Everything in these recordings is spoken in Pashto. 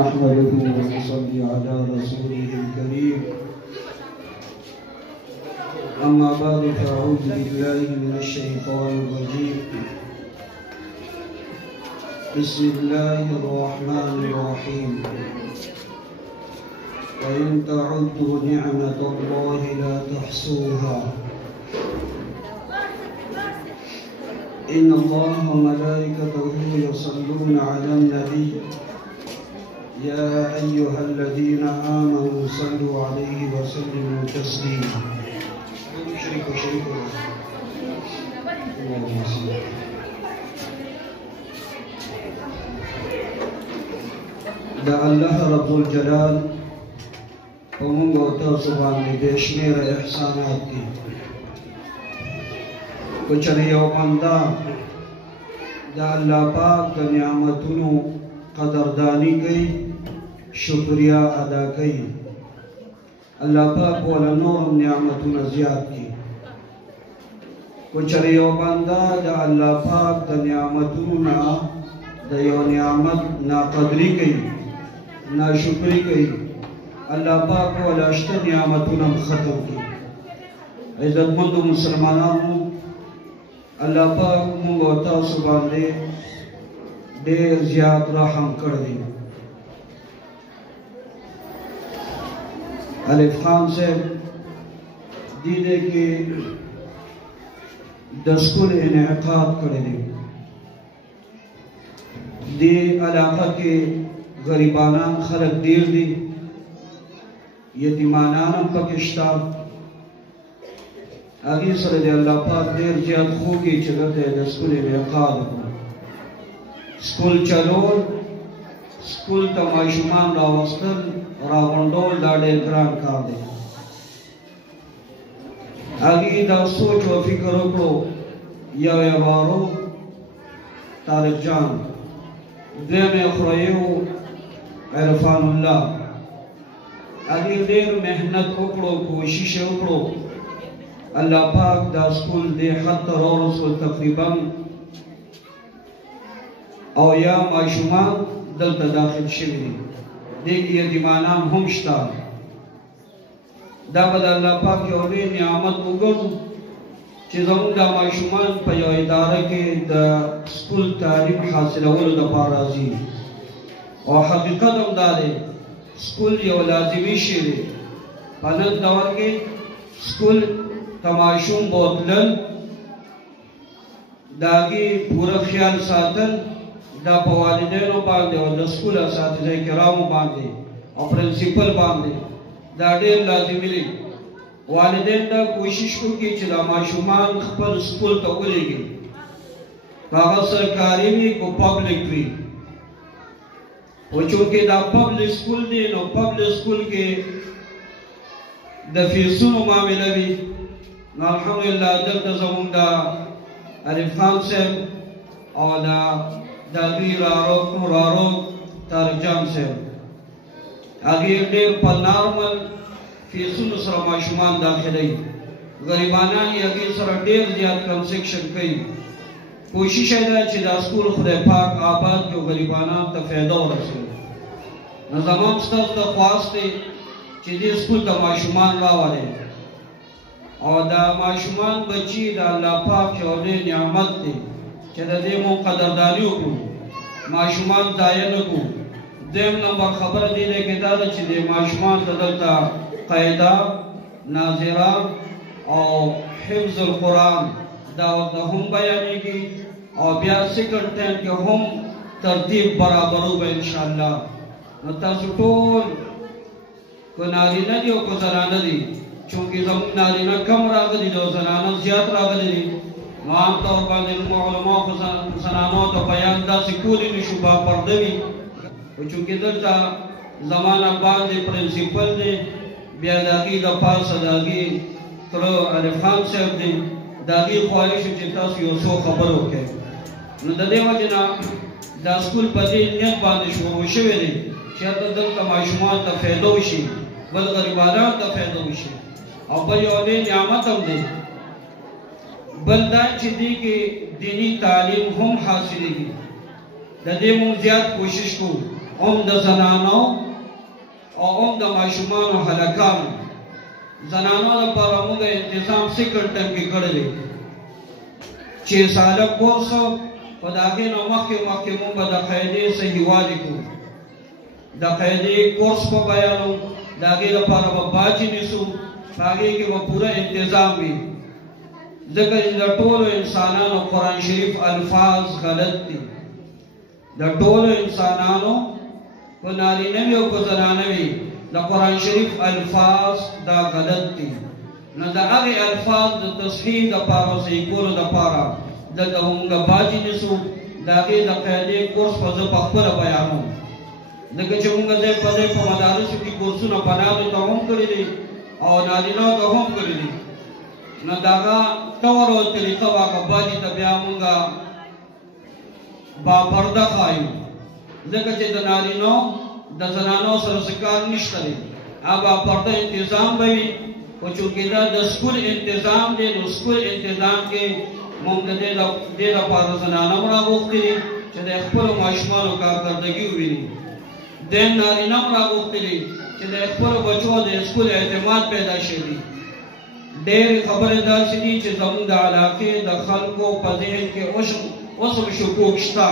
نحمده ونصلي على رسوله الكريم أما بعد فأعوذ بالله من الشيطان الرجيم بسم الله الرحمن الرحيم وإن تعدوا نعمة الله لا تحصوها إن الله وملائكته يصلون على النبي يا أيها الذين آمنوا صلوا عليه وسلموا تسليما دا الله رب الجلال ومن قوتا سبحانه بشمير إحسانات دي کچھ یو بندہ دا اللہ پاک دا نعمتونو قدردانی کئی شکریہ ادا کئی اللہ پاک والا نور نعمتونا زیاد کی کچھ یو بندہ دا اللہ پاک دا نعمتونا دا یو نعمت نا قدری کئی نا شکری کئی اللہ پاک والا اشتا نعمتونا ختم کی عزت مند مسلمانانو اللہ پاک مونږ او تاسو باندې ډېر زیات رحم کړی. الف خان صاحب دې کې د سکول انعقاد کړی دی. دې علاقه کې غریبانان خلک ډېر دي، یتیمانان هم پکې شته. آگی سر دے اللہ پاک دیر زیاد خوکی چگتے دے سکول انعقاد کرنا. سکول چلول سکول تا معشومان راوستل راغندول دا دیر گران کار دے. آگی دا سوچ و فکر کرو یو یوارو طارق جان دیم اخرائیو عرفان اللہ. آگی دیر محنت اکڑو کوشش اکڑو اللہ پاک دا سکول دے خط رو رسول تقریباً او یا معشومان دلتا داخل شوی دے کی یتیمانان هم شتا. دا بدا اللہ پاک یو لوی نعمت وګڼو چې زموږ دا معشومان په یو اداره کې د سکول تعلیم حاصلولو دپاره راځي. او حقیقت هم دا دی سکول یو لازمي شی دی. په نن دور کې سکول تماشوم بوتلن داگی پورا خیال ساتن دا پا والدینو باندے اور دا سکول اساتذہ کرامو باندے اور پرنسپل باندے دا دیر لازمی لی. والدین دا کوشش کو کی چی دا معشومان خپل سکول تا اولے گی کاغذ سرکاری بھی کو پبلک بھی. وہ چونکہ دا پبلک سکول دی نو پبلک سکول کے دا فیسونو معاملہ بھی الحمدللہ دلتا زمون دا عرف خان صاحب اور دا دوی راروک طارق جان صاحب آگے دیر پا نارمل فیسون سر معشومان داخلی غریبانانی آگے سر دیر زیاد کنسیکشن کئی. کوشش ہے چی دا سکول خدا پاک آباد جو غریبانان تا فیدہ ہو رسول. نظام ستاز تا خواستے چی دی سکول تا معشومان راوالے اور دا معشومان بچی دا اللہ پاک چولے نعمت دے چی دا دے مون قدرداریو کو معشومان دائنو کو. دیم نمبر خبر دینے کے دادا چی دے معشومان دلتا قیدہ ناظرہ اور حفظ القرآن دا ہم بیانی کی اور بیا سکر تین کے ہم ترتیب برابرو با انشاءاللہ. نتا سٹول کو نارینہ دی و کو زنانہ دی چونکہ زمین نارینہ کم راگلی دو زنانہ زیاد راگلی دی. عام طور پر علماء کو زنانوں تو بیان دا سکولی نشو با پردوی. چونکہ دلتا زمانہ باندے پرنسپل دے بیا داگی دا پاس داگی ترو عرف خان صاحب دے داگی خواہش چیتا سیو سو خبر ہوکے. نو دا دے وجنا دا سکول پا دے نیت باندے شروع شوئے دے شاید دلتا معشومان تا فیدوشی بل غریبانان تا فیدوشی اور بل یولے نعمت ہم دے. بلدان چی دی کہ دینی تعلیم ہم حاصلی گی دا دے مون زیاد کوشش کو د زنانو او د ماشومانو هلکانو زنانو لپاره موږ انتظام سیکنډ ټرم کې کړی دی 6 ساله کورس په د هغې نه مخکې موږ به د قاعدې صحیحوالي کوو د قاعدې کورس په بیانو د هغې لپاره به باج نیسو په هغې کې به پوره انتظام وي ځکه چې د ټولو انسانانو قرآن شریف الفاظ غلط دي د ټولو انسانانو په نارینه وي او په زنانه وي د قرآن شریف الفاظ دا غلط دي نو د هغې الفاظ د تصحیح دپاره او صحیح کولو دپاره دلته به موږ باج نیسو د هغې د قاعدې کورس به زه پخپله بیانوم ځکه چې موږ ځای په ځای په مدارسو کې کورسونه بنانو ته هم کړي دي او نارینهو ته هم کړي دي نو د هغه طور او طریقه به هغه باجې ته بیا موږ باپرده ښایو ځکه چې د نارینهو د زنانو سره څه کار نشته دی هغه باپرده انتظام به وي خو چونکې دا د سکول انتظام دی نو سکول انتظام کې موږ د دې لپاره زنانه هم راغوښتي دي چې د خپلو ماشومانو کارکردګي وویني دین نارینه هم راغوښتي دي چې د خپلو بچو د سکول اعتماد پیدا شوي ډېرې خبرې داسې دي چې زموږ د علاقې د خلکو په ذهن کې اوس هم شکوک شته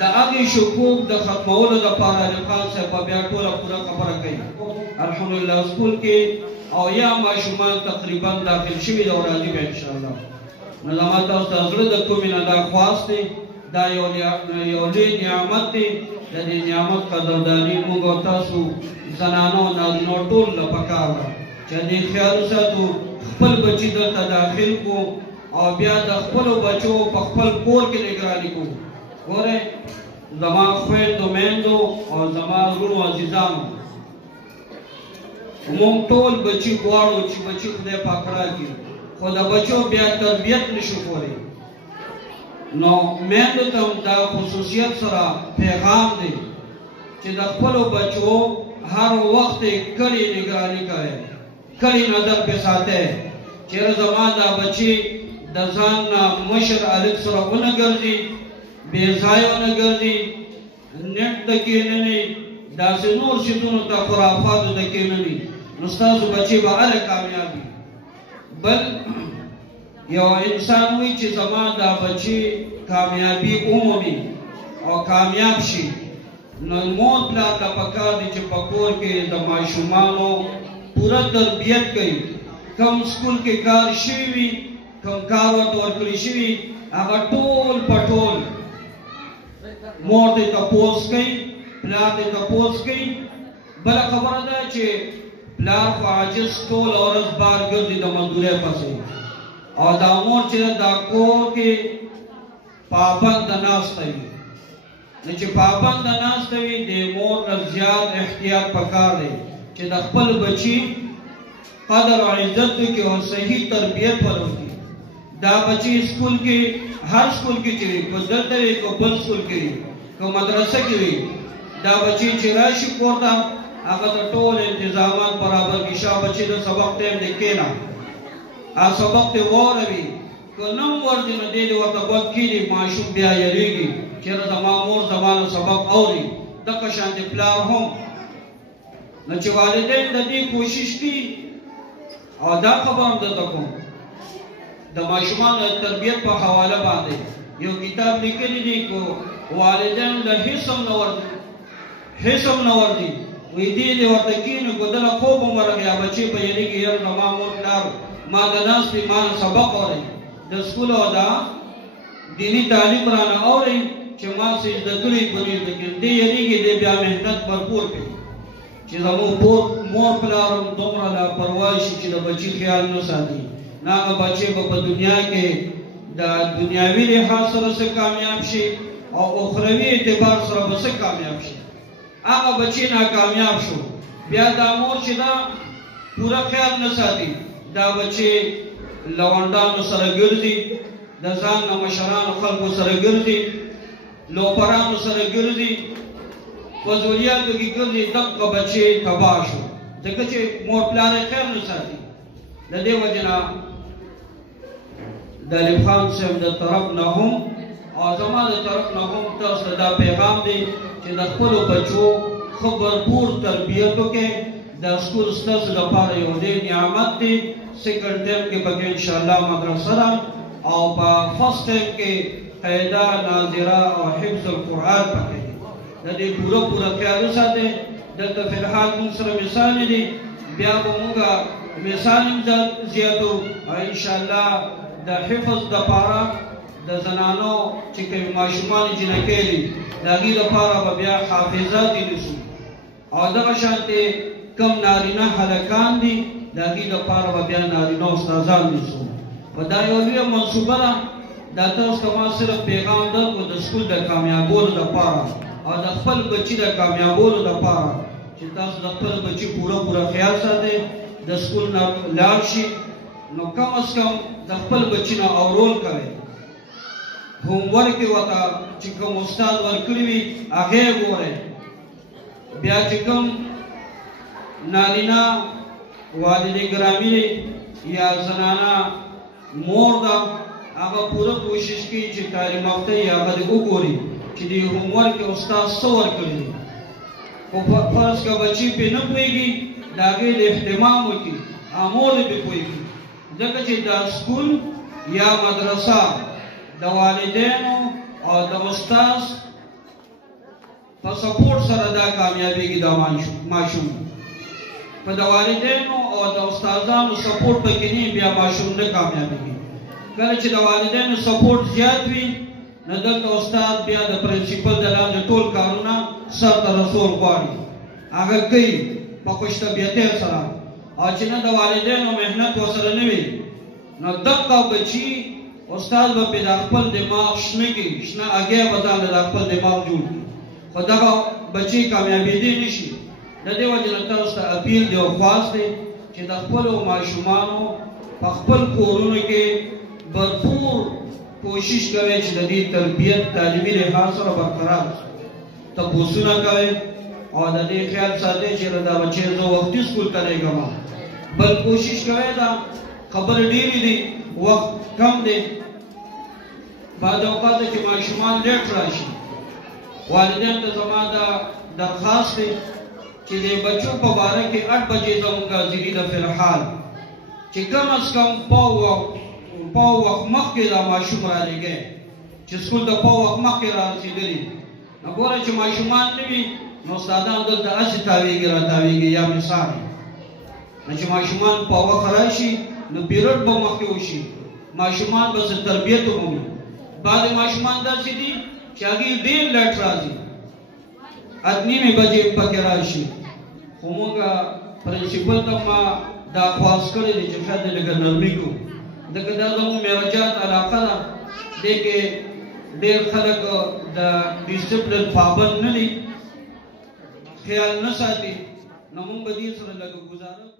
د هغې شکوک د ختمولو دپاره علي خان صاحب به بیا ټوله پوره خبره کوي الحمدلله سکول کې او یا ماشومان تقریبا داخل شوي دي او راځي به انشاءالله نو زما تاسو ته زړه د کومې نه دا خواست دی دا یو لوی نعمت دی د دې نعمت قدرداني موږ او تاسو زنانو نارینو ټول له پکار ده چې دې خیال وساتو خپل بچي دلته داخل کو او بیا د خپلو بچو په خپل کور کې نګراني کو ګورئ زما خویندو میندو او زما وروڼو عزیزانو موږ ټول بچي غواړو چې بچي خدای پاک راکړي خو د بچو بیا تربیت نشو کولی نو میندو ته دا خصوصیت سره پیغام دی چې د خپلو بچو هر وخت کړي نگراني کوئ کړي نظر پې ساتئ چېرې زما دا بچي د ځان نه مشر هلک سره ونه ګرځي بې ځایه ونه ګرځي نیټ ته کښېنني داسې نور شیدونو ته خرافاتو ته کښېنني نو ستاسو بچي به هله کامیاب وي بل یو انسان وی چې زما دا بچي کامیابی ومومي او کامیاب شي نو مور پلار ته پکار دی چې په کور کې د ماشومانو پوره تربیت کوي کم سکول کې کار شوي وي کم کار ورته ورکړی شوي هغه ټول په ټول مور ته تپوس کوي پلار ته تپوس کوي بله خبره ده چې پلار خو عاجز ټوله ورځ بار ګرځي د مزدورۍ پسې او دا مور چې دا کور کې پابند ناسته وي نو چې پابند ناسته وي د مور نه زیات احتیاط پکار دی چې د خپل بچي قدر او عزت وکړي او صحیح تربیت ورکړي دا بچي سکول کې هر سکول کې چې وي که دلته وي که بل سکول کې وي که مدرسه کې وي دا بچي چې راشي کور ته هغه ته ټول انتظامات برابر کړي شا بچي د سبق ټایم دی کښېنه سبق ته واوروي که نه هم ورځي نو دی ورته غوږ کښېني ماشوم بیا یریږي چېرې زما مور زما نه سبق اوري دغه شانتې پلار هم نو چې والدین د دې کوشش کوي او دا خبره هم درته کوم د ماشومانو د تربیت په حواله باندې یو کتاب لیکلی دی که والدین د هېڅ هم نه ورځي وی دې دې ورته کښېنو که دله خوب هم ورغی یا بچی به یریږي یاره زما مور پلار ما د ناستې ما سبق اورئ د سکول او دا دیني تعلیم رانه اورئ چې ما څه زده کړي په دې زده کړي دې یریږي دې بیا محنت بھرپور کوي چې زموږ مور پلار هم دومره لاپروا شي چې د بچي خیال نه ساتي نه هغه بچی به په دنیا کې د دنیاوي لحاظ سره څه کامیاب شي او اخروي اعتبار سره به څه کامیاب شي هغه بچی ناکامیاب شو بیا دا مور چې دا پوره خیال نه ساتي دا بچی لونډانو سره ګرځي د ځان نه مشرانو خلکو سره ګرځي لوپرانو سره ګرځي فضولیاتو کې ګرځي دغه بچی تباه شو ځکه چې مور پلار یې خیال نه ساتي د دې وجې نه د علي خان صاحب د طرف نه هم او زما د طرف نه هم تاسو ته دا پیغام دی چې د خپلو بچو ښه بھرپور تربیت وکړئ. دا سکول ستاسو لپاره یو ډېر نعمت دی. سیکنډ ټرم کې پکې انشاءالله مدرسه ده او په فرست ټرم کې قاعده ناظره او حفظ القرآن پکې دی. د دې پوره خیال وساتئ. دلته فی الحال موږ سره مثال دی، بیا به موږ مثال هم زیاتو او انشاءالله د حفظ دپاره د زنانو چې کوم ماشومان جنکۍ دي د هغې دپاره به بیا حافظات نیسو او دغه شانتې کم نارینه هلکان دي د هغې دپاره به بیا نارینه استادان نیسو. په دا یوه لویه منصوبه ده. دا تاسو ته ما صرف پیغام درکړو د سکول د کامیابولو دپاره او د خپل بچي د کامیابولو دپاره چې تاسو د خپل بچي پوره خیال ساتئ. د سکول نه لاړ شي نو کم از کم د خپل بچي نه اورول کوئ. هومورک یې ورته چې کوم استاد ورکړي وي هغې یې ګورئ. بیا چې کوم نارینه والدې ګرامي دی یا زنانه مور ده هغه پوره کوشش کوي چې تعلیم یافته یې هغه دې وګوري چې د هومورک کې استاد څه ورکړي دي. خو فرض که بچي پرې نه پوهېږي د هغې د اهتمام وکړي مور دې پرې پوهېږي. ځکه چې دا سکول یا مدرسه د والدینو او د استاد په سپورټ سره دا کامیابېږي. دا ماشوم په د والدینو او د استادانو سپورټ پکې نه بیا ماشوم نه کامیابېږي. کله چې د والدینو سپورټ زیات وي نو دلته استاد بیا د پرنسپل د لاندې ټول کارونه سرته رسول غواړي هغه کوي په خوش طبیعتۍ سره. او چې نه د والدینو محنت ورسره نه وي نو دغه بچي استاد به پرې د خپل دماغ شنه کړي، شنه هګۍ به ځان د خپل دماغ جوړ کړي، خو دغه بچي کامیابېدی نه شي. د دې وجې نه تاسو ته اپیل دی او خواست دی چې د خپلو ماشومانو په خپل کورونو کې بھرپور کوشش کوئ چې د دې تربیت تعلیمي لحاظ سره برقرار تپوسونه کوئ او د دې خیال ساتئ چې دا بچی زه وختي سکول ته لېږم. بل کوشش کوئ دا خبرې ډېرې دي وخت کم دی. بعض اوقات چې ماشومان لیټ راشي والدین ته زما دا درخواست دی چې د بچو په باره کې 8 بجې زموږ حاضري ده. فی الحال چې کم از کم پاو وخت مخکې دا ماشوم رالېږئ چې سکول ته پاو وخت مخکې رارسېدلي. نو ګوره چې ماشومان نه وي نو استادان دلته هسې تاویږي راتاویږي. یا مثال نو چې ماشومان په وخت راشي نو پیریډ به مخکې وشي، ماشومان به څه تربیت ومومي. بعضې ماشومان داسې دي چې هغې ډېر لیټ راځي، 8:30 بجې پکې راشي. خو موږ پرنسپل ته ما دا خواست کړی دی چې ښه دی لږه نرمي کړو، ځکه دا زموږ معراجات علاقه ده. دې کې ډېر خلک د ډسپلن پابند نه دي، خیال نه ساتي. نو موږ به دې سره لږه ګزاره